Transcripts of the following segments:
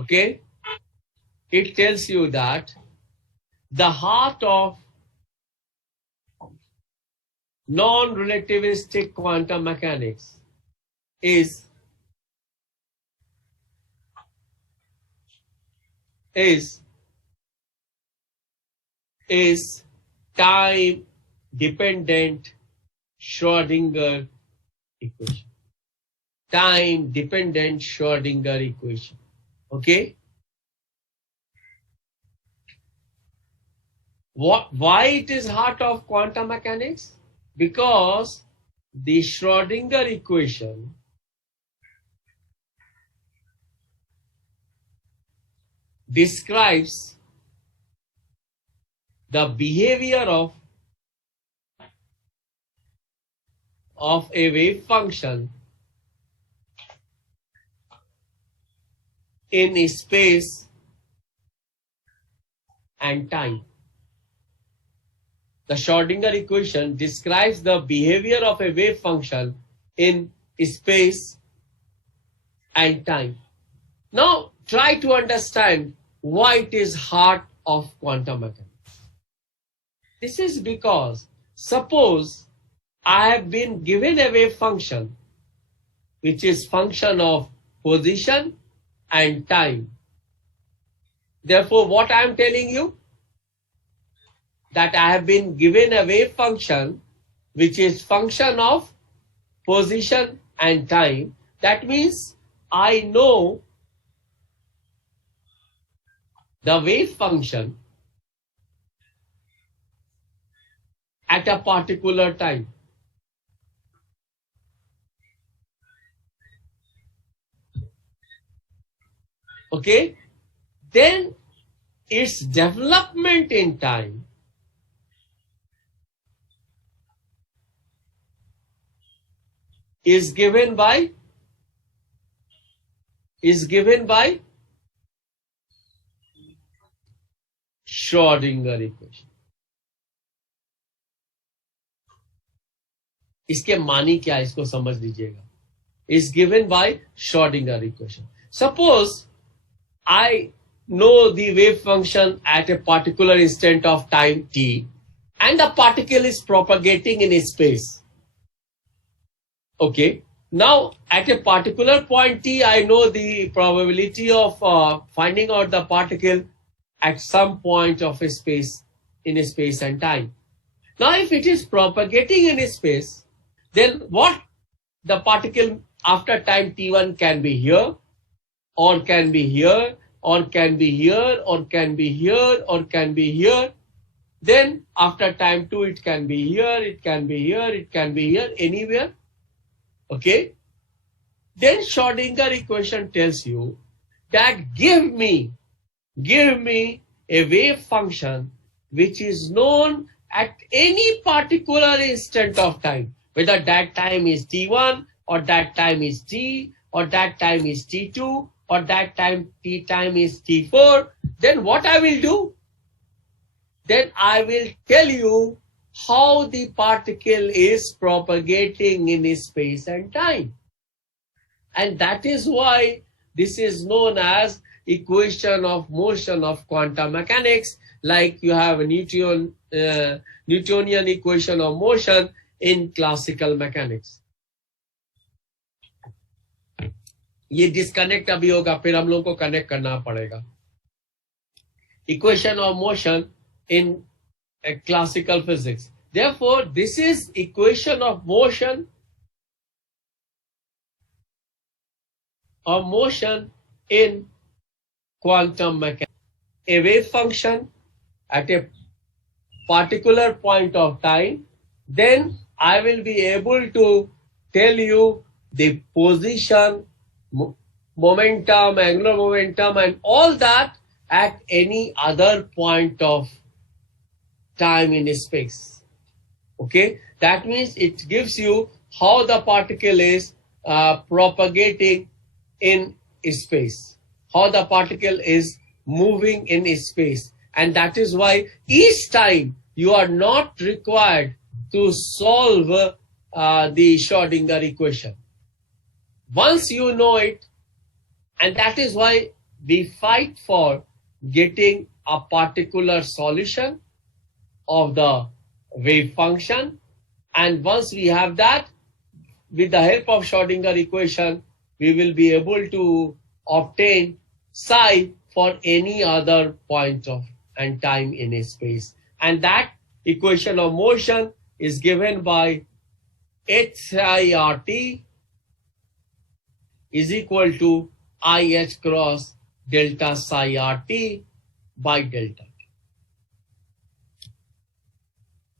Okay, it tells you that the heart of non-relativistic quantum mechanics is time dependent Schrödinger equation. Time dependent Schrödinger equation. Okay. Why it is heart of quantum mechanics? Because the Schrödinger equation describes the behavior of a wave function in space and time. The Schrödinger equation describes the behavior of a wave function in space and time. Now try to understand why it is heart of quantum mechanics. This is because suppose I have been given a wave function which is function of position and time. Therefore, what I am telling you, that I have been given a wave function which is function of position and time. That means I know the wave function at a particular time. Okay, then its development in time is given by Schrödinger equation. इसके मानी क्या है, इसको समझ लीजिएगा. Is given by Schrödinger equation. Suppose I know the wave function at a particular instant of time t, and a particle is propagating in space. Okay. Now, at a particular point t, I know the probability of finding out the particle at some point of a space, in space and time. Now, if it is propagating in space, then what the particle after time t1 can be here, or can be here, or can be here, or can be here, or can be here. Then after time 2, it can be here, it can be here, it can be here, anywhere. Okay. Then Schrödinger equation tells you that give me a wave function which is known at any particular instant of time, whether that time is t1, or that time is t, or that time is t2, or that time t time is t4. Then what I will do? Then I will tell you how the particle is propagating in space and time. And that is why this is known as equation of motion of quantum mechanics, like you have a Newtonian equation of motion in classical mechanics. ये disconnect अभी होगा, फिर हम लोग को connect करना पड़ेगा. Equation of motion in classical physics. Therefore, this is equation of motion in quantum mechanics. A wave function at a particular point of time, then I will be able to tell you the position, momentum, angular momentum, and all that at any other point of time in space. Okay, that means it gives you how the particle is propagating in space, how the particle is moving in space. And that is why each time you are not required to solve the Schrödinger equation. Once you know it, and that is why we fight for getting a particular solution of the wave function, and once we have that, with the help of Schrodinger equation, we will be able to obtain psi for any other point of and time in a space. And that equation of motion is given by h psi rt is equal to IH cross delta psi rt by delta.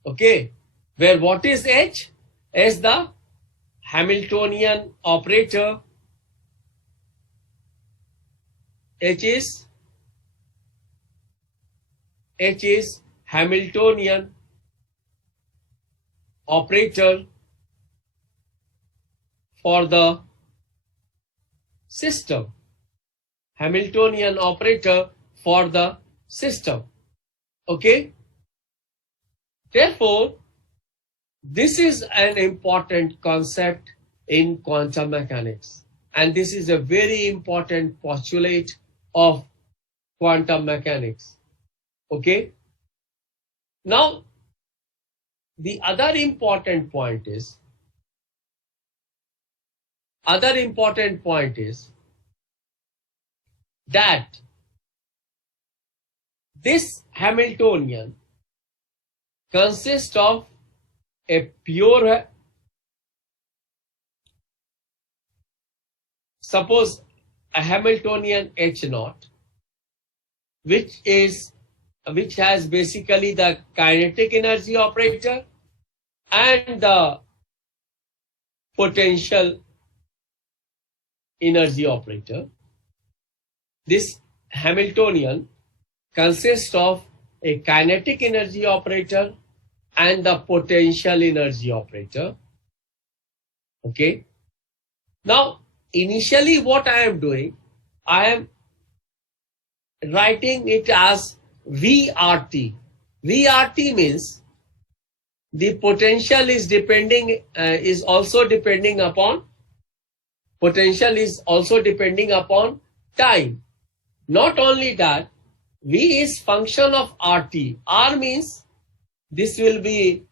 Okay, where what is H? Is the Hamiltonian operator. H is Hamiltonian operator for the system. Hamiltonian operator for the system. Okay. Therefore, this is an important concept in quantum mechanics, and this is a very important postulate of quantum mechanics. Okay. Now, the other important point is that this Hamiltonian consists of a pure, suppose a Hamiltonian H naught, which has basically the kinetic energy operator and the potential energy operator. This Hamiltonian consists of a kinetic energy operator and the potential energy operator. Okay. Now, initially what I am doing, I am writing it as VRT. VRT means the potential is also depending upon time. Not only that, V is function of RT. R means this will be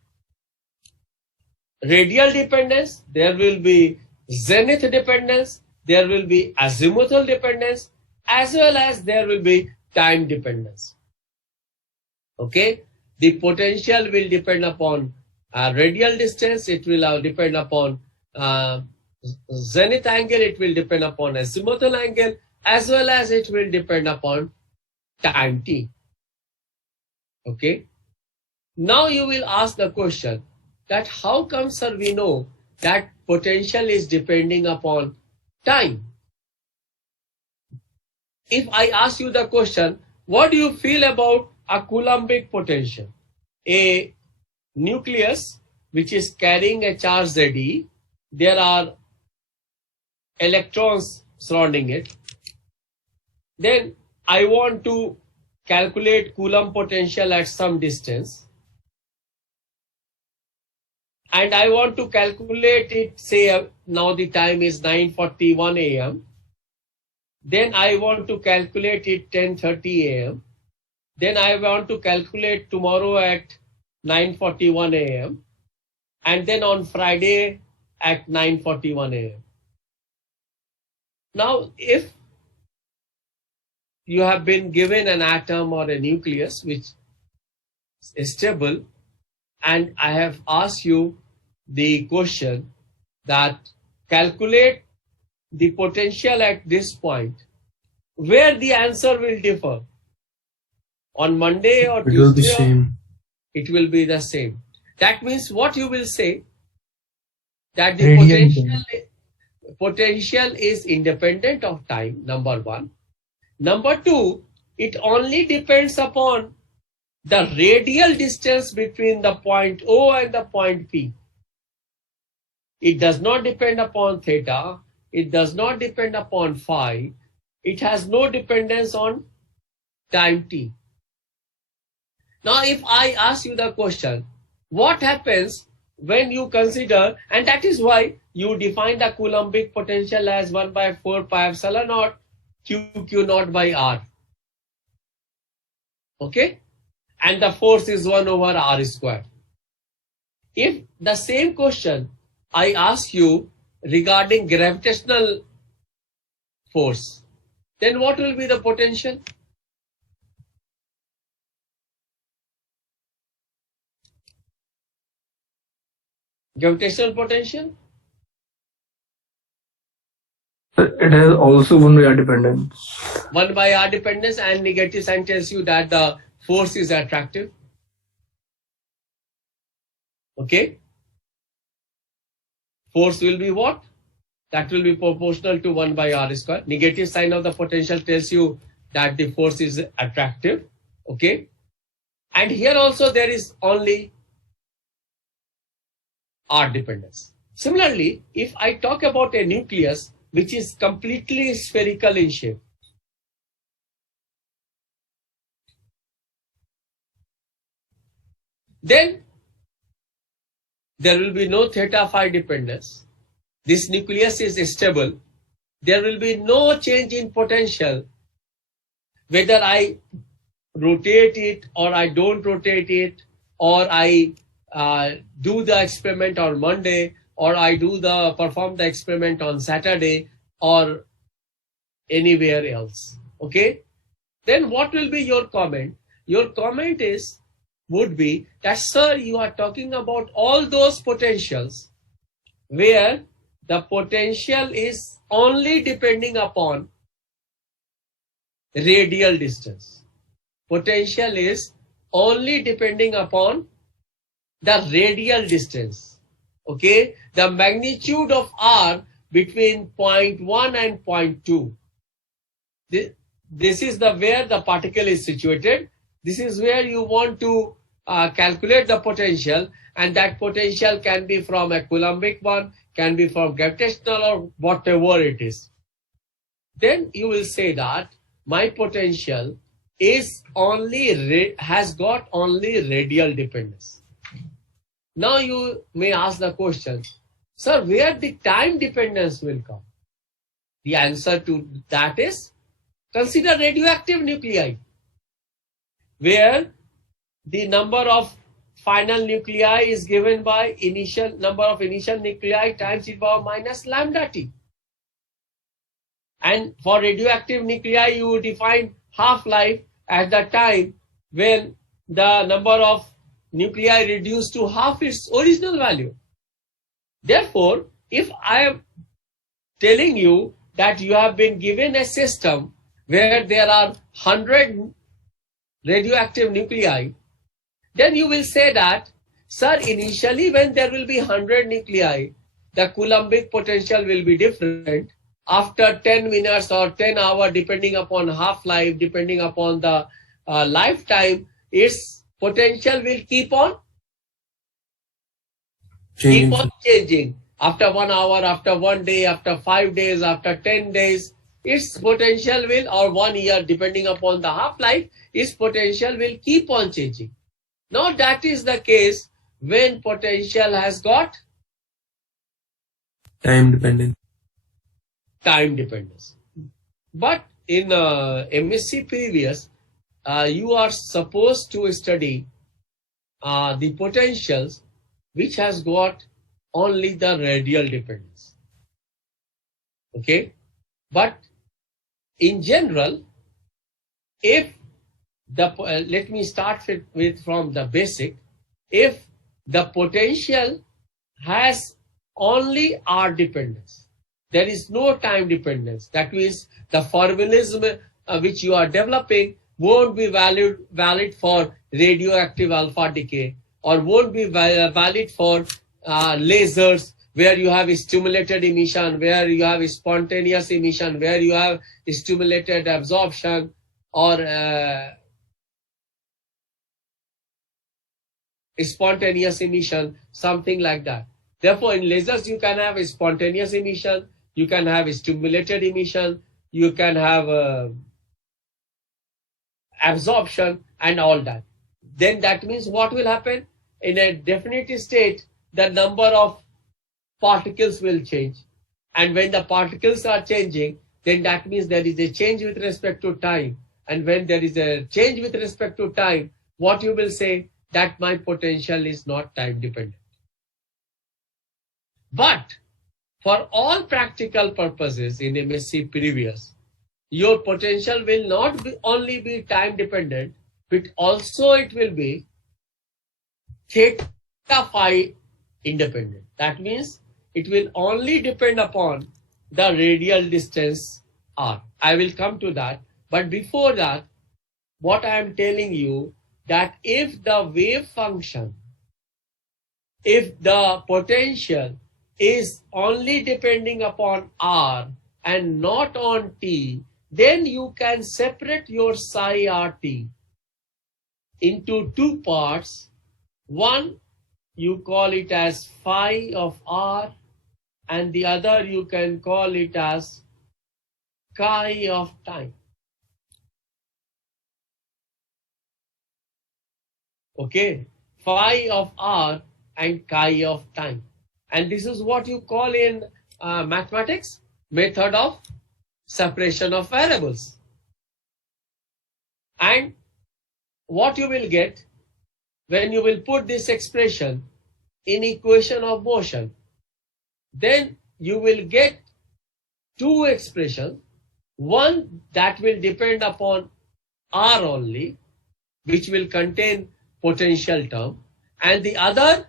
radial dependence, there will be zenith dependence, there will be azimuthal dependence, as well as there will be time dependence. Okay, the potential will depend upon radial distance, it will depend upon zenith angle, it will depend upon azimuthal angle, as well as it will depend upon time t. Okay. Now you will ask the question that how come, sir, we know that potential is depending upon time? If I ask you the question, what do you feel about a Coulombic potential? A nucleus which is carrying a charge Ze, there are electrons surrounding it. Then I want to calculate Coulomb potential at some distance. And I want to calculate it, say now the time is 9:41 a.m. Then I want to calculate it 10:30 a.m. Then I want to calculate tomorrow at 9:41 a.m. and then on Friday at 9:41 a.m. Now, if you have been given an atom or a nucleus which is stable, and I have asked you the question that calculate the potential at this point, where the answer will differ. On Monday or Tuesday, it will be same. It will be the same. That means what you will say, that the potential is independent of time, number one. Number two, it only depends upon the radial distance between the point O and the point P. It does not depend upon theta. It does not depend upon phi. It has no dependence on time t. Now, if I ask you the question, what happens when you consider, and that is why you define the Coulombic potential as 1/4 pi epsilon naught Q naught by R. Okay? And the force is 1 over R square. If the same question I ask you regarding gravitational force, then what will be the potential? Gravitational potential? It has also one way dependence. 1 by R dependence, and negative sign tells you that the force is attractive. Okay? Force will be what? That will be proportional to 1 by R square. Negative sign of the potential tells you that the force is attractive. Okay? And here also there is only R dependence. Similarly, if I talk about a nucleus which is completely spherical in shape, then there will be no theta phi dependence. This nucleus is stable. There will be no change in potential whether I rotate it or I don't rotate it, or I do the experiment on Monday, or I perform the experiment on Saturday, or anywhere else. Okay? Then what will be your comment? Your comment would be that, sir, you are talking about all those potentials where the potential is only depending upon radial distance. Potential is only depending upon the radial distance. Okay? The magnitude of R between 0.1 and 0.2. This is where the particle is situated. This is where you want to calculate the potential, and that potential can be from a Coulombic one, can be from gravitational, or whatever it is. Then you will say that my potential is has got only radial dependence. Now you may ask the question, sir, where the time dependence will come? The answer to that is, consider radioactive nuclei, where the number of final nuclei is given by number of initial nuclei times e power minus lambda t. And for radioactive nuclei, you define half-life at the time when the number of nuclei reduced to half its original value. Therefore, if I am telling you that you have been given a system where there are 100 radioactive nuclei, then you will say that, sir, initially when there will be 100 nuclei, the Coulombic potential will be different. After 10 minutes or 10 hours, depending upon half-life, depending upon the lifetime, its potential will keep on changing. After 1 hour, after 1 day, after 5 days, after 10 days, its potential will, or 1 year, depending upon the half-life, its potential will keep on changing. Now that is the case when potential has got time dependence. But in MSc previous, you are supposed to study the potentials which has got only the radial dependence. Okay? But in general, if let me start with from the basic. If the potential has only R dependence, there is no time dependence. That means the formalism which you are developing won't be valid for radioactive alpha decay, or won't be valid for lasers, where you have stimulated emission, where you have spontaneous emission, where you have stimulated absorption, or spontaneous emission, something like that. Therefore, in lasers, you can have spontaneous emission, you can have stimulated emission, you can have absorption, and all that. Then that means what will happen? In a definite state, the number of particles will change. And when the particles are changing, then that means there is a change with respect to time. And when there is a change with respect to time, what you will say? That my potential is not time dependent. But for all practical purposes in MSc previous, your potential will not only be time dependent, but also it will be theta phi independent. That means it will only depend upon the radial distance r. I will come to that. But before that, what I am telling you, that if the wave function, if the potential is only depending upon r and not on t, then you can separate your psi rt into two parts. One, you call it as phi of r, and the other you can call it as chi of time. Okay, phi of r and chi of time. And this is what you call in mathematics method of separation of variables. And what you will get when you will put this expression in equation of motion, then you will get two expressions. One that will depend upon r only, which will contain potential term, and the other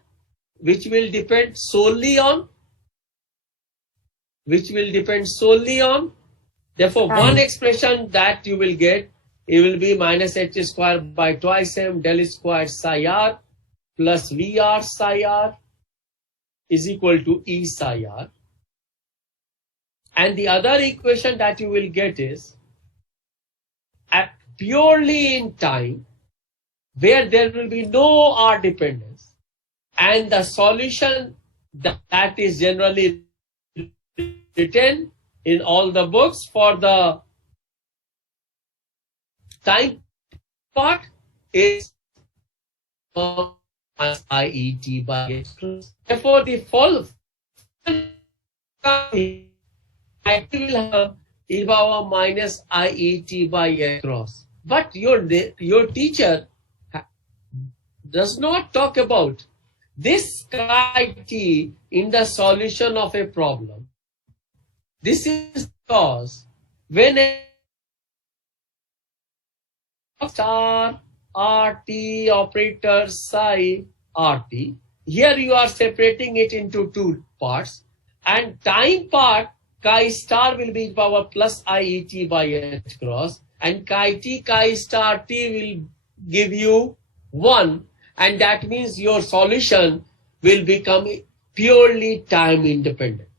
which will depend solely on, therefore one expression that you will get, it will be minus h square by twice m del square psi r plus vr psi r is equal to e psi r. And the other equation that you will get is at purely in time, where there will be no r dependence, and the solution that is generally written in all the books for the time part is IET by x cross. Therefore, the full I will have e power minus IET by x cross. But your teacher does not talk about this chi t in the solution of a problem. This is because when a star RT operator psi RT, here you are separating it into two parts, and time part chi star will be power plus IET by h cross, and chi t chi star t will give you 1, and that means your solution will become purely time independent.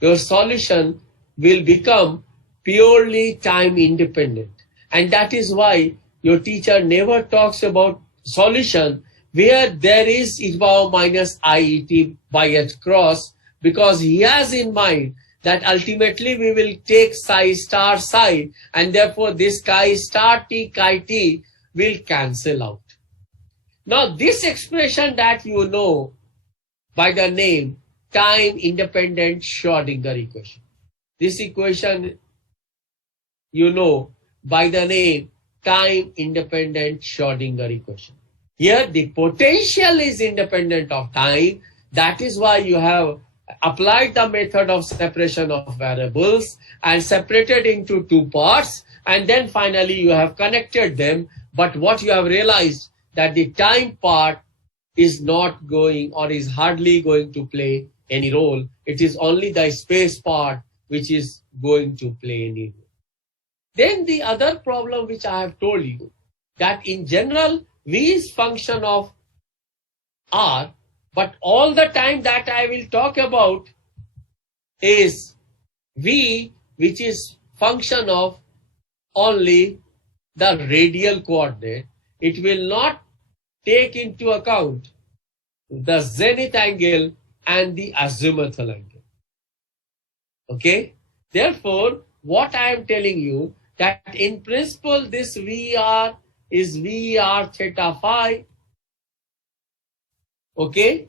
Your solution will become purely time independent. And that is why your teacher never talks about solution where there is e power minus IET by h cross, because he has in mind that ultimately we will take psi star psi, and therefore this chi star t chi t will cancel out. Now this expression that you know by the name time independent Schrodinger equation. This equation you know by the name time independent Schrodinger equation. Here the potential is independent of time. That is why you have applied the method of separation of variables and separated into two parts, and then finally you have connected them. But what you have realized that the time part is not going or is hardly going to play any role. It is only the space part which is going to play any role. Then the other problem which I have told you, that in general V is function of R, but all the time that I will talk about is V which is function of only the radial coordinate. It will not take into account the zenith angle and the azimuthal angle. Okay? Therefore, what I am telling you, that in principle this VR is VR theta phi. Okay?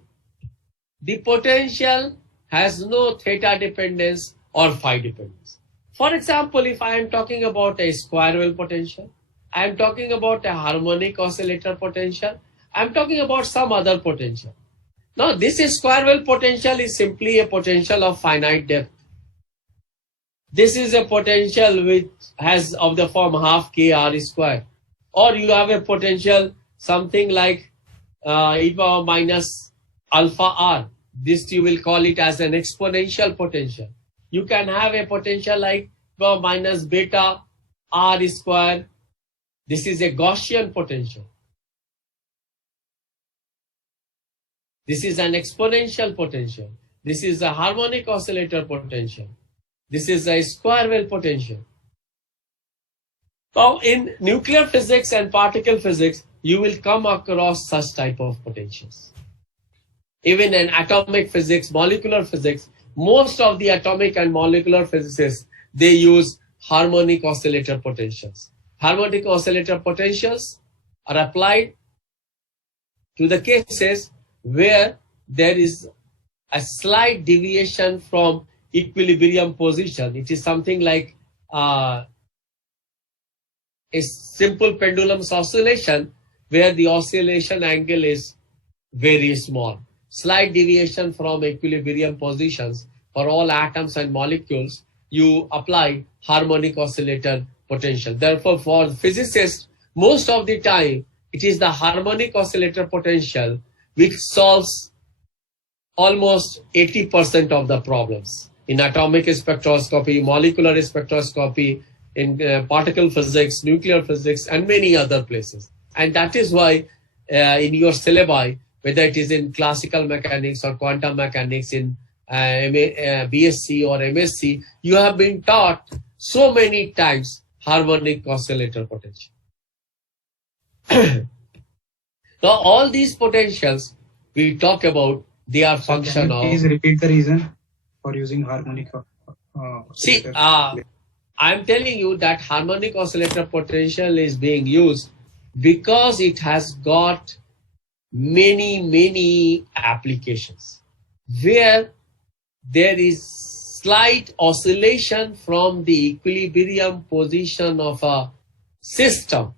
The potential has no theta dependence or phi dependence. For example, if I am talking about a square wave potential, I am talking about a harmonic oscillator potential, I am talking about some other potential. Now, this square wave potential is simply a potential of finite depth. This is a potential which has of the form half k r square. Or you have a potential something like e power minus alpha r. This you will call it as an exponential potential. You can have a potential like e power minus beta r square. This is a Gaussian potential. This is an exponential potential. This is a harmonic oscillator potential. This is a square wave potential. Now, in nuclear physics and particle physics, you will come across such type of potentials. Even in atomic physics, molecular physics, most of the atomic and molecular physicists, they use harmonic oscillator potentials. Harmonic oscillator potentials are applied to the cases where there is a slight deviation from equilibrium position. It is something like a simple pendulum's oscillation where the oscillation angle is very small. Slight deviation from equilibrium positions for all atoms and molecules, you apply harmonic oscillator potential. Therefore, for physicists, most of the time, it is the harmonic oscillator potential which solves almost 80% of the problems. In atomic spectroscopy, molecular spectroscopy, in particle physics, nuclear physics, and many other places. And that is why in your syllabi, whether it is in classical mechanics or quantum mechanics, in BSc or MSc, you have been taught so many times harmonic oscillator potential. Now, all these potentials we talk about, they are function of. Please repeat the reason for using harmonic. See, I'm telling you that harmonic oscillator potential is being used because it has got many applications where there is slight oscillation from the equilibrium position of a system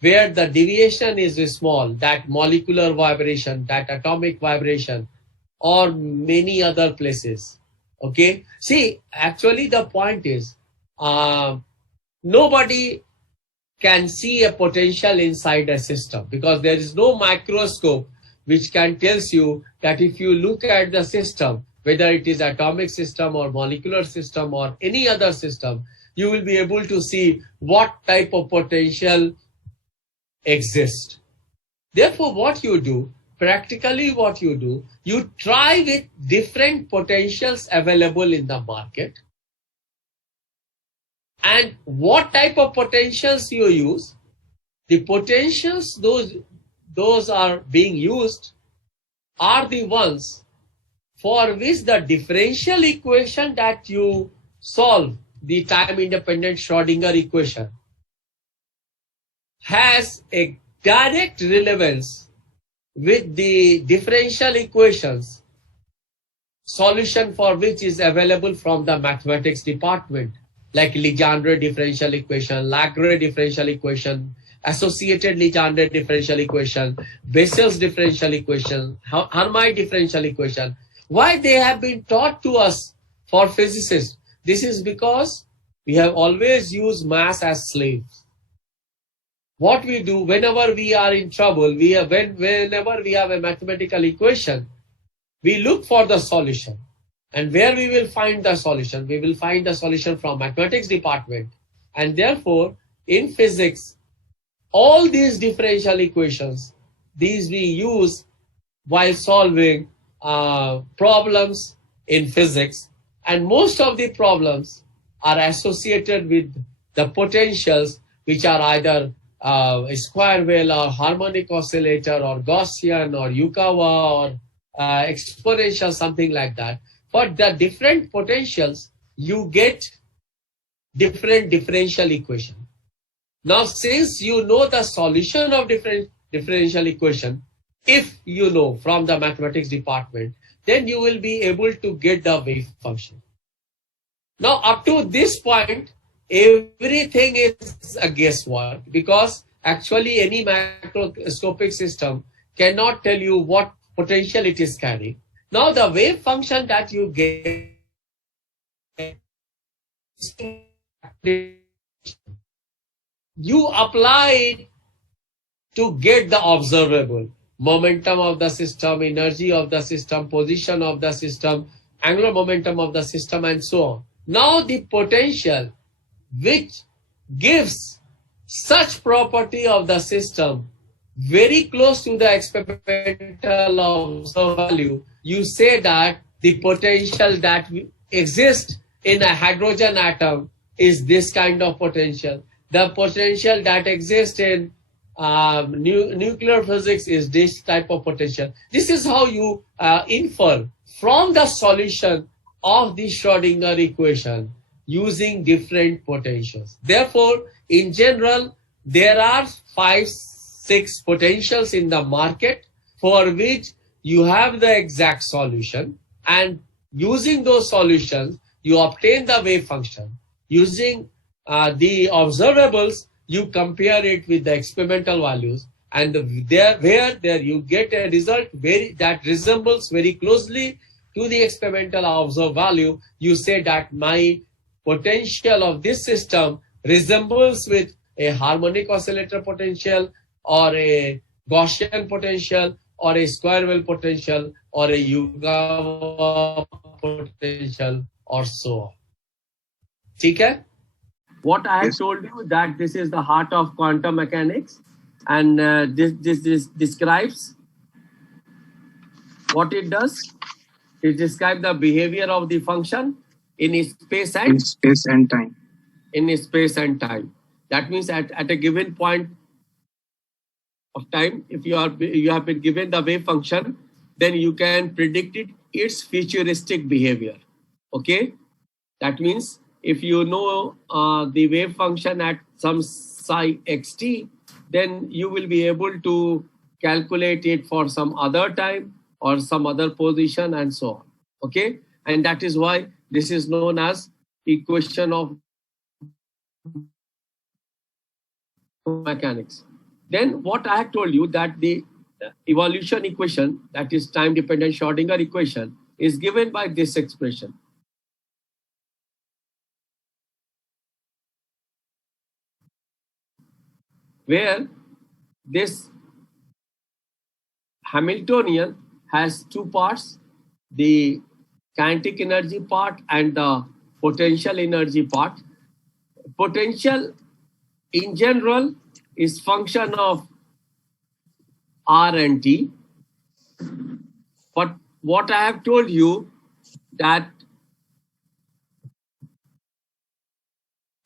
where the deviation is small, that molecular vibration, that atomic vibration, or many other places. Okay? See, actually the point is, nobody can see a potential inside a system because there is no microscope which can tells you that if you look at the system, whether it is atomic system or molecular system or any other system, you will be able to see what type of potential exists. Therefore, what you do, practically what you do, you try with different potentials available in the market. And what type of potentials you use, the potentials those are being used are the ones for which the differential equation that you solve, the time-independent Schrodinger equation, has a direct relevance with the differential equations, solution for which is available from the mathematics department, like Legendre differential equation, Lagrange differential equation, associated Legendre differential equation, Bessel's differential equation, Hermite differential equation. Why they have been taught to us for physicists? This is because we have always used mass as slaves. What we do whenever we are in trouble, whenever we have a mathematical equation, we look for the solution. And where we will find the solution? We will find the solution from mathematics department. And therefore, in physics, all these differential equations, these we use while solving problems in physics. And most of the problems are associated with the potentials which are either a square wave or harmonic oscillator or Gaussian or Yukawa or exponential, something like that. For the different potentials, you get different differential equation. Now, since you know the solution of different differential equation, if you know from the mathematics department, then you will be able to get the wave function. Now, up to this point, everything is a guesswork because actually any macroscopic system cannot tell you what potential it is carrying. Now, the wave function that you get, you apply it to get the observable momentum of the system, energy of the system, position of the system, angular momentum of the system, and so on. Now the potential which gives such property of the system very close to the experimental observed value, you say that the potential that exists in a hydrogen atom is this kind of potential. The potential that exists in nuclear physics is this type of potential. This is how you infer from the solution of the Schrodinger equation using different potentials. Therefore, in general, there are 5-6 potentials in the market for which you have the exact solution, and using those solutions, you obtain the wave function. Using the observables, you compare it with the experimental values, and there you get a result that resembles very closely to the experimental observed value. You say that my potential of this system resembles with a harmonic oscillator potential or a Gaussian potential or a square wave potential or a Yugawa potential or so on. Okay? What I have told you that this is the heart of quantum mechanics, and this describes what it does. It describes the behavior of the function in space and time. In space and time. That means at a given point of time, if you have been given the wave function, then you can predict its futuristic behavior. Okay, that means if you know the wave function at some psi xt, then you will be able to calculate it for some other time or some other position and so on. Okay, and that is why this is known as equation of mechanics. Then what I have told you that the evolution equation, that is time dependent Schrodinger equation, is given by this expression. Where this Hamiltonian has two parts, the kinetic energy part and the potential energy part. Potential in general is function of R and T. But what I have told you that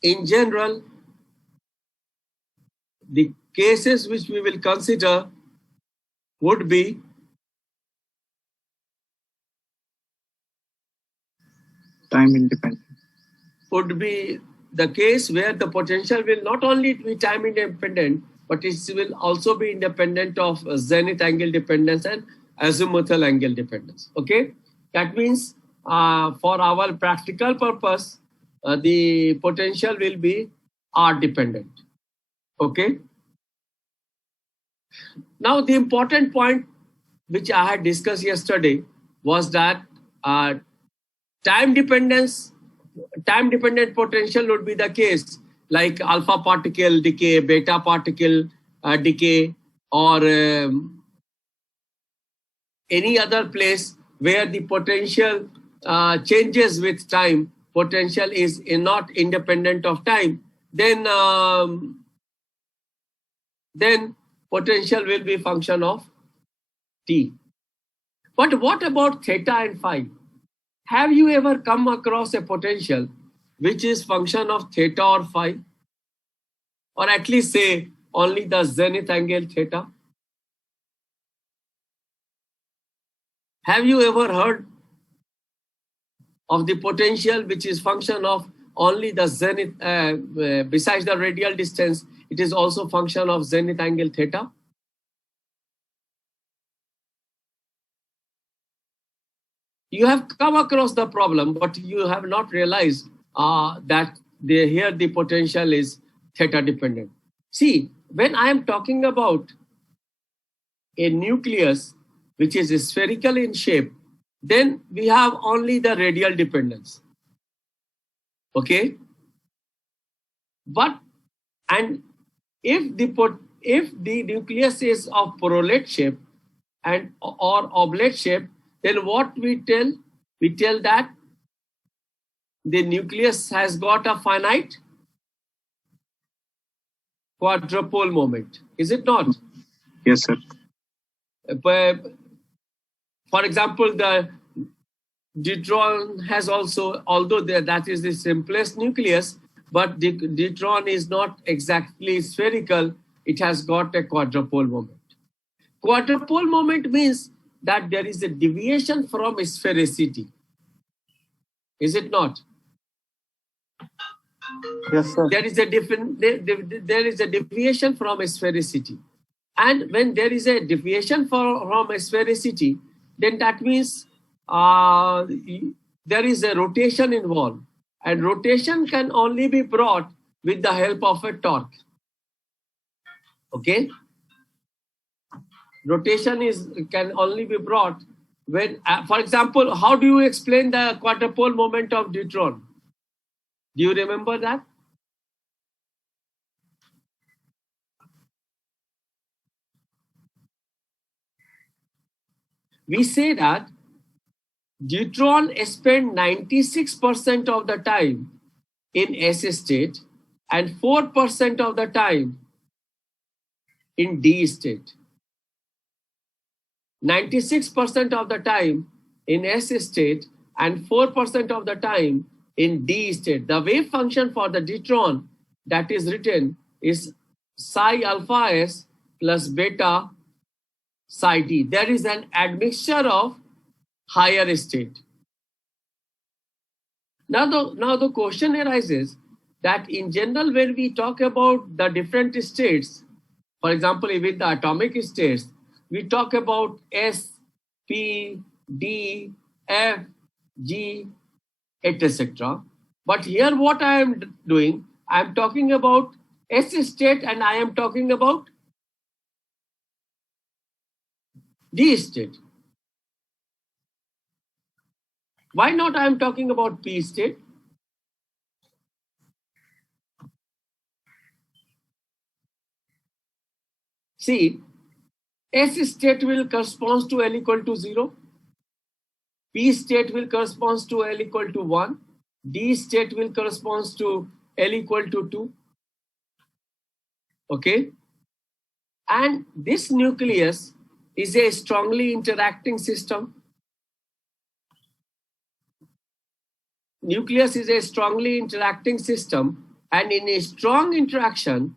in general, the cases which we will consider would be Time independent. Would be the case where the potential will not only be time independent, but it will also be independent of zenith angle dependence and azimuthal angle dependence. Okay, that means for our practical purpose, the potential will be R dependent. Okay. Now the important point which I had discussed yesterday was that time dependent potential would be the case like alpha particle decay, beta particle decay, or any other place where the potential changes with time, potential is not independent of time, then potential will be function of t. But what about theta and phi? Have you ever come across a potential which is function of theta or phi? Or at least say only the zenith angle theta? Have you ever heard of the potential which is function of only the zenith, besides the radial distance, it is also function of zenith angle theta? You have come across the problem, but you have not realized that here the potential is theta dependent. See, when I am talking about a nucleus which is spherical in shape, then we have only the radial dependence. Okay, but and if the nucleus is of prolate shape and or oblate shape, then what we tell? We tell that the nucleus has got a finite quadrupole moment. Is it not? Yes, sir. For example, the deuteron has also, although that is the simplest nucleus, but the deuteron is not exactly spherical. It has got a quadrupole moment. Quadrupole moment means that there is a deviation from sphericity. Is it not? Yes, sir. There is a there is a deviation from sphericity, and when there is a deviation from sphericity, then that means there is a rotation involved, and rotation can only be brought with the help of a torque. Okay, rotation can only be brought when, for example, how do you explain the quadrupole moment of deuteron? Do you remember that? We say that deuteron spend 96% of the time in S state and 4% of the time in D state. 96% of the time in S state and 4% of the time in D state. The wave function for the deuteron that is written is psi alpha s plus beta psi d. There is an admixture of higher state. Now the question arises that in general, when we talk about the different states, for example, even the atomic states, we talk about S, P, D, F, G, etc. But here what I am doing, I am talking about S state and I am talking about D state. Why not I am talking about P state? See, S state will correspond to L equal to 0. P state will correspond to L equal to 1. D state will correspond to L equal to 2. Okay. And this nucleus is a strongly interacting system. Nucleus is a strongly interacting system, and in a strong interaction,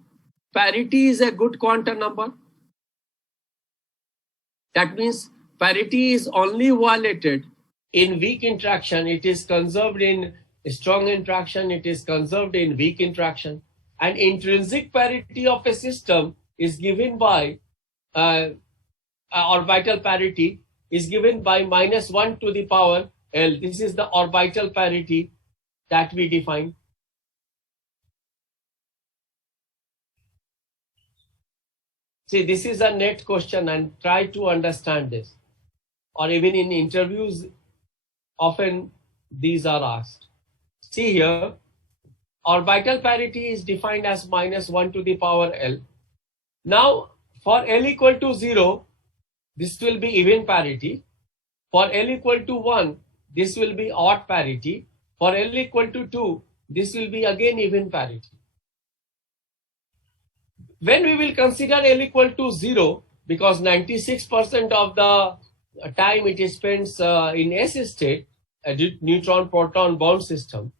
parity is a good quantum number. That means parity is only violated in weak interaction. It is conserved in strong interaction. It is conserved in weak interaction. And intrinsic parity of a system is given by orbital parity is given by minus 1 to the power L. This is the orbital parity that we define. See, this is a net question and try to understand this. Or even in interviews, often these are asked. See here, orbital parity is defined as minus 1 to the power L. Now, for L equal to 0, this will be even parity. For L equal to 1, this will be odd parity. For L equal to 2, this will be again even parity. When we will consider L equal to 0, because 96% of the time it is spent in S state, a neutron-proton bond system,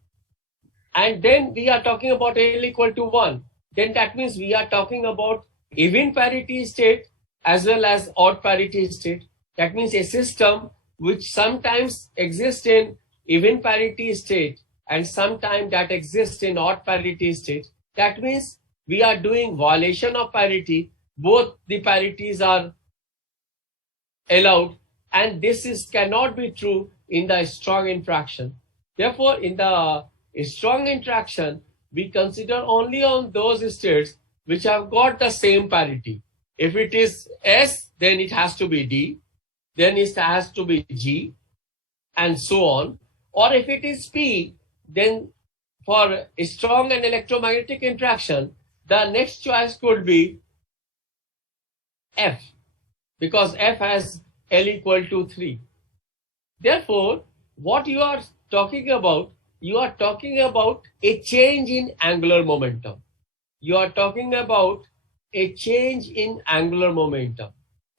and then we are talking about L equal to 1, then that means we are talking about even parity state as well as odd parity state. That means a system which sometimes exists in even parity state and sometimes that exists in odd parity state. That means we are doing violation of parity. Both the parities are allowed, and this cannot be true in the strong interaction. Therefore, in the a strong interaction, we consider only on those states which have got the same parity. If it is S, then it has to be D, then it has to be G, and so on. Or if it is P, then for a strong and electromagnetic interaction, the next choice could be F, because F has L equal to 3. Therefore, what you are talking about, you are talking about a change in angular momentum. You are talking about a change in angular momentum.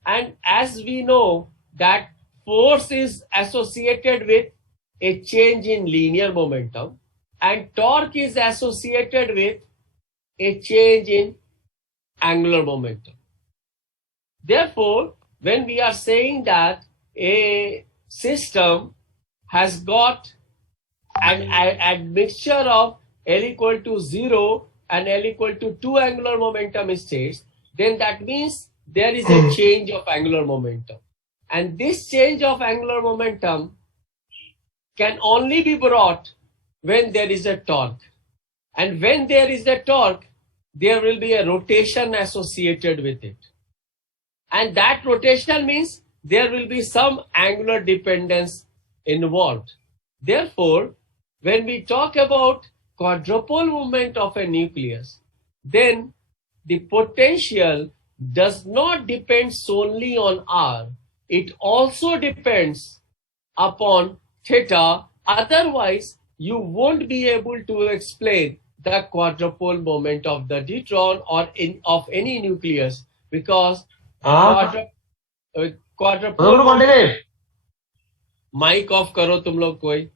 And as we know that force is associated with a change in linear momentum, and torque is associated with a change in angular momentum. Therefore, when we are saying that a system has got an admixture of L equal to 0 and L equal to 2 angular momentum states, then that means there is a change of angular momentum. And this change of angular momentum can only be brought when there is a torque. And when there is a torque, there will be a rotation associated with it. And that rotation means there will be some angular dependence involved. Therefore, when we talk about quadrupole movement of a nucleus, then the potential does not depend solely on R. It also depends upon theta. Otherwise, you won't be able to explain the quadrupole moment of the deuteron or of any nucleus, because quadrupole moment, mic off karo tum log koi.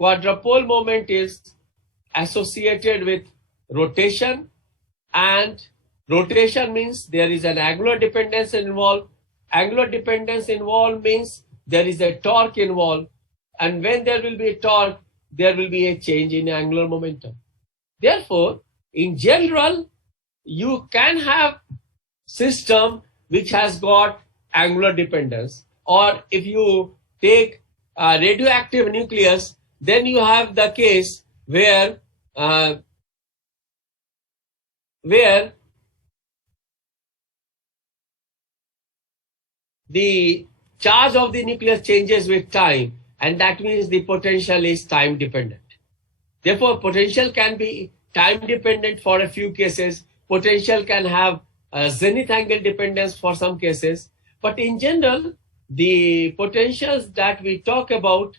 Quadrupole moment is associated with rotation, and rotation means there is an angular dependence involved. Angular dependence involved means there is a torque involved, and when there will be a torque, there will be a change in angular momentum. Therefore, in general, you can have system which has got angular dependence, or if you take a radioactive nucleus, then you have the case where the charge of the nucleus changes with time, and that means the potential is time dependent. Therefore, potential can be time dependent for a few cases. Potential can have zenith angle dependence for some cases. But in general, the potentials that we talk about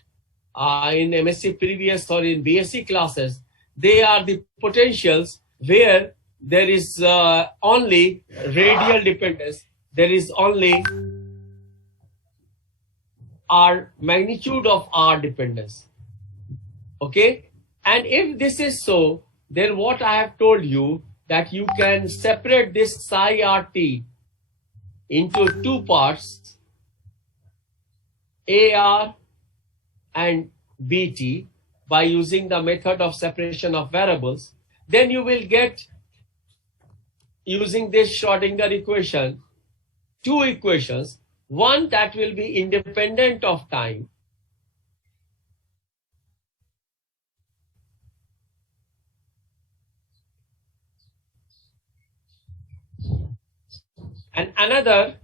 in MSc previous or in BSc classes, they are the potentials where there is only radial dependence. There is only R magnitude of R dependence. Okay? And if this is so, then what I have told you, that you can separate this psi RT into two parts, AR and BT, by using the method of separation of variables. Then you will get, using this Schrodinger equation, two equations, one that will be independent of time, and another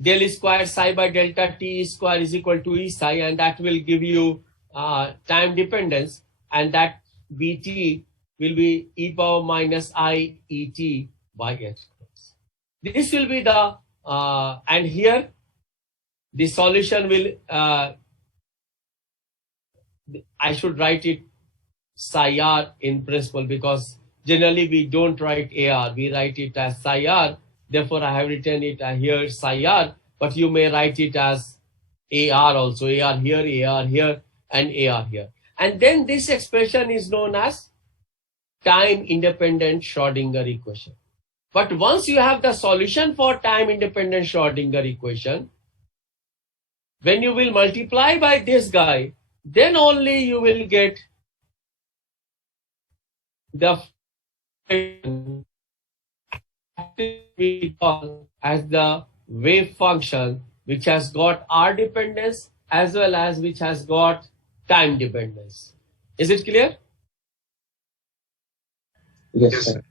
del square psi by delta t square is equal to E psi, and that will give you time dependence, and that Bt will be e power minus I Et by x. This will be the, and here the solution will, I should write it psi r in principle, because generally we don't write AR, we write it as psi r. Therefore, I have written it here psi r, but you may write it as AR also, AR here, and AR here. And then this expression is known as time independent Schrodinger equation. But once you have the solution for time independent Schrodinger equation, when you will multiply by this guy, then only you will get the we call as the wave function, which has got R dependence as well as which has got time dependence. Is it clear? Yes, sir.